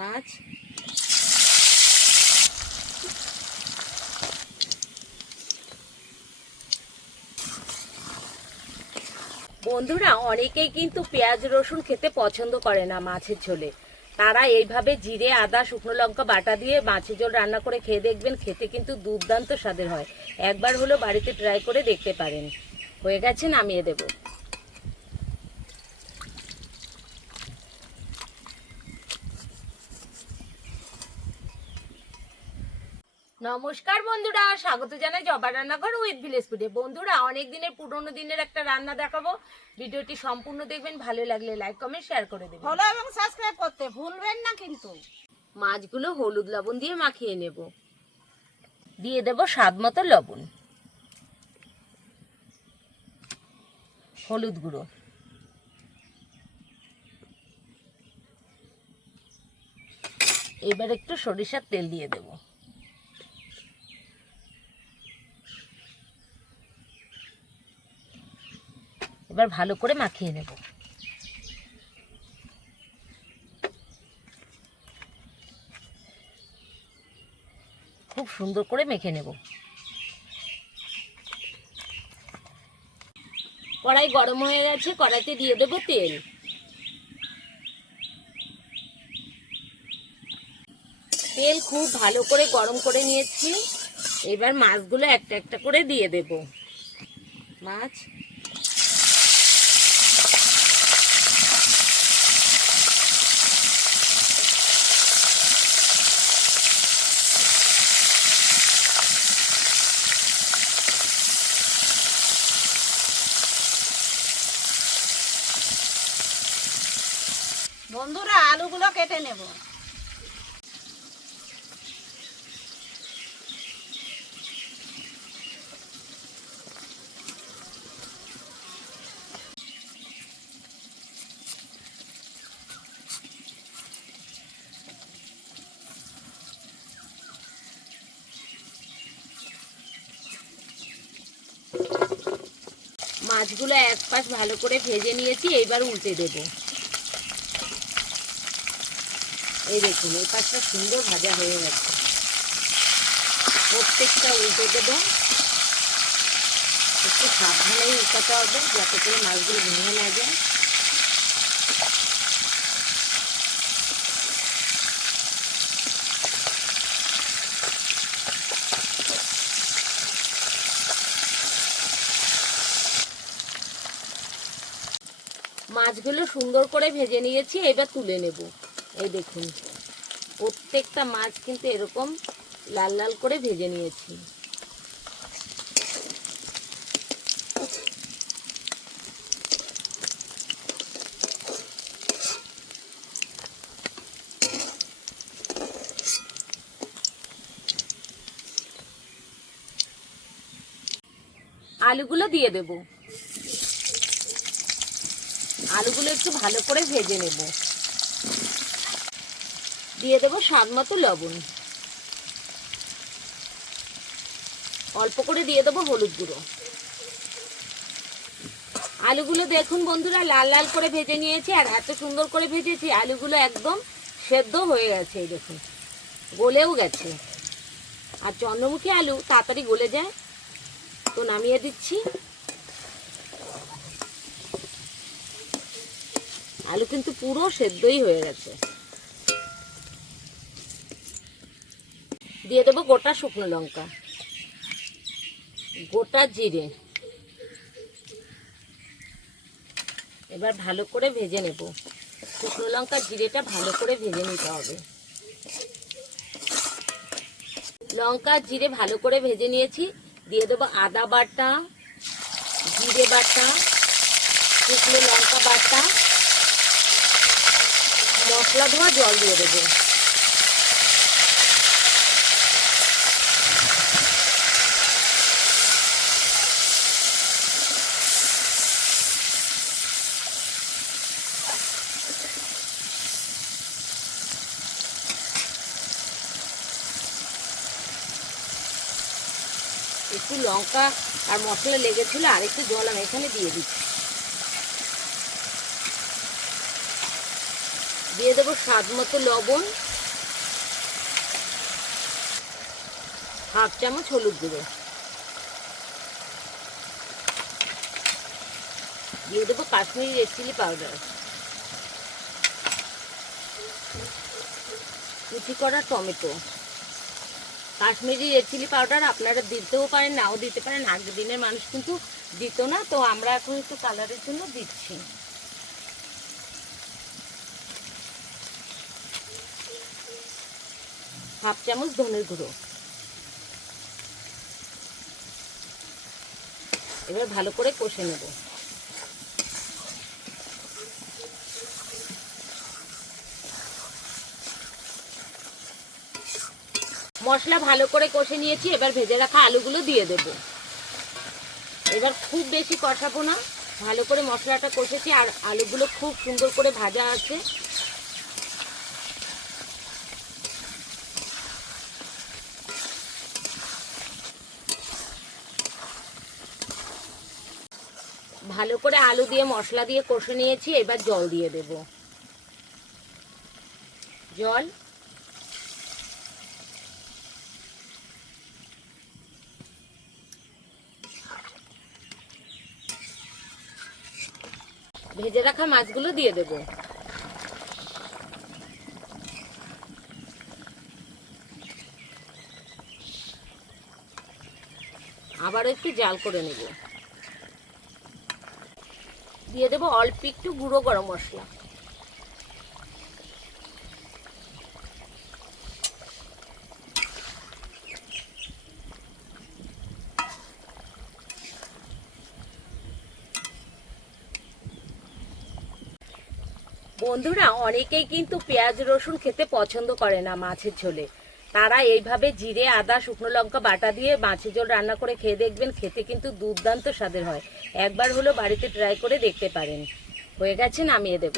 মাছ। বন্ধুরা, অনেকেই কিন্তু পেঁয়াজ রসুন খেতে পছন্দ করে না মাছের ঝোলে। তারা এইভাবে জিরে আদা শুকনো লঙ্কা বাটা দিয়ে মাছের ঝোল রান্না করে খেয়ে দেখবেন, খেতে কিন্তু দুর্দান্ত স্বাদের হয়। একবার হলো বাড়িতে ট্রাই করে দেখতে পারেন। হয়ে গেছে, নামিয়ে দেব। নমস্কার বন্ধুরা, স্বাগত জানাই জবা রান্নাঘর উইথ ভিলেজ ফুডে। বন্ধুরা, অনেক দিনের পুরনো দিনের একটা রান্না দেখাবো। ভিডিওটি সম্পূর্ণ দেখবেন, ভালো লাগলে লাইক কমেন্ট শেয়ার করে দেবেন। ফলো এবং সাবস্ক্রাইব করতে ভুলবেন না কিন্তু। মাছগুলো হলুদ লবণ দিয়ে মাখিয়ে নেব। দিয়ে দেব স্বাদ মতো লবণ, হলুদ গুঁড়ো, এবার একটু সরিষার তেল দিয়ে দেব। এবার ভালো করে মাখিয়ে নেব। খুব সুন্দর করে মেখে নেব। কড়াই গরম হয়ে গেছে, কড়াইতে দিয়ে দেব তেল। তেল খুব ভালো করে গরম করে নিয়েছি। এবার মাছগুলো একটা একটা করে দিয়ে দেব। মাছ, বন্ধুরা, আলুগুলো কেটে নেব। মাছগুলো এক পাশ ভালো করে ভেজে নিয়েছি, এইবার উল্টে দেব। এই দেখুন, এই পাশটা সুন্দর ভাজা হয়ে গেছে। প্রত্যেকটা উল্টে দেব। একটু সাবধানেই উল্টাতে হবে, যাতে করে মাছগুলো ভেঙে না যায়। মাছগুলো সুন্দর করে ভেজে নিয়েছি, এবার তুলে নেব। এই দেখুন, প্রত্যেকটা মাছ কিন্তু এরকম লাল লাল করে ভেজে নিয়েছি। আলুগুলো দিয়ে দেব। আলুগুলো একটু ভালো করে ভেজে নেব। দিয়ে দেব স্বাদ মতো লবণ, অল্প করে দিয়ে দেবো হলুদ গুঁড়ো। আলুগুলো দেখুন বন্ধুরা, লাল লাল করে ভেজে নিয়েছি, আর এত সুন্দর করে ভেজেছি, আলুগুলো একদম সেদ্ধ হয়ে গেছে। এই দেখুন, গলেও গেছে। আর চন্দ্রমুখী আলু তাড়াতাড়ি গলে যায়, তো নামিয়ে দিচ্ছি। আলু কিন্তু পুরো সেদ্ধই হয়ে গেছে। দিয়ে দেবো গোটা শুকনো লঙ্কা, গোটা জিরে। এবার ভালো করে ভেজে নেব। শুকনো লঙ্কা জিরেটা ভালো করে ভেজে নিতে হবে। লঙ্কা জিরে ভালো করে ভেজে নিয়েছি। দিয়ে দেবো আদা বাটা, জিরে বাটা, শুকনো লঙ্কা বাটা, মশলা ধোয়া জল দিয়ে দেবো। একটু লঙ্কা আর মশলা লেগেছিল, আর একটু জল আমি এখানে দিয়ে দিচ্ছি। দিয়ে দেবো স্বাদ মতো লবণ, হাফ চামচ হলুদ গুঁড়ো, দিয়ে দেবো কাশ্মীরি রেড চিলি পাউডার, কুচি করা tomato. Kashmiri red chilli powder আপনারা দিতেও পারেন, নাও দিতে পারেন। আগের দিনের মানুষ কিন্তু দিত না, তো আমরা এখন একটু কালারের জন্য দিচ্ছি। হাফ চামচ ধনের গুঁড়ো। এবার ভালো করে কষে নেব। মশলা ভালো করে কষে নিয়েছি, এবার ভেজে রাখা আলুগুলো দিয়ে দেব। এবার খুব বেশি কষাবো না, ভালো করে মশলাটা কষেছি আর আলুগুলো খুব সুন্দর করে ভাজা আছে। ভালো করে আলু দিয়ে মশলা দিয়ে কষে নিয়েছি, এবার জল দিয়ে দেব। জল, ভেজে রাখা মাছগুলো দিয়ে দেব। আবারও একটু জাল করে নেব। দিয়ে দেব অল্প একটু গুঁড়ো গরম মশলা। বন্ধুরা, অনেকেই কিন্তু পেঁয়াজ রসুন খেতে পছন্দ করে না মাছের ঝোলে। তারা এইভাবে জিরে আদা শুকনো লঙ্কা বাটা দিয়ে মাছের ঝোল রান্না করে খেয়ে দেখবেন, খেতে কিন্তু দুর্দান্ত স্বাদের হয়। একবার হলো বাড়িতে ট্রাই করে দেখতে পারেন। হয়ে গেছে, নামিয়ে দেব।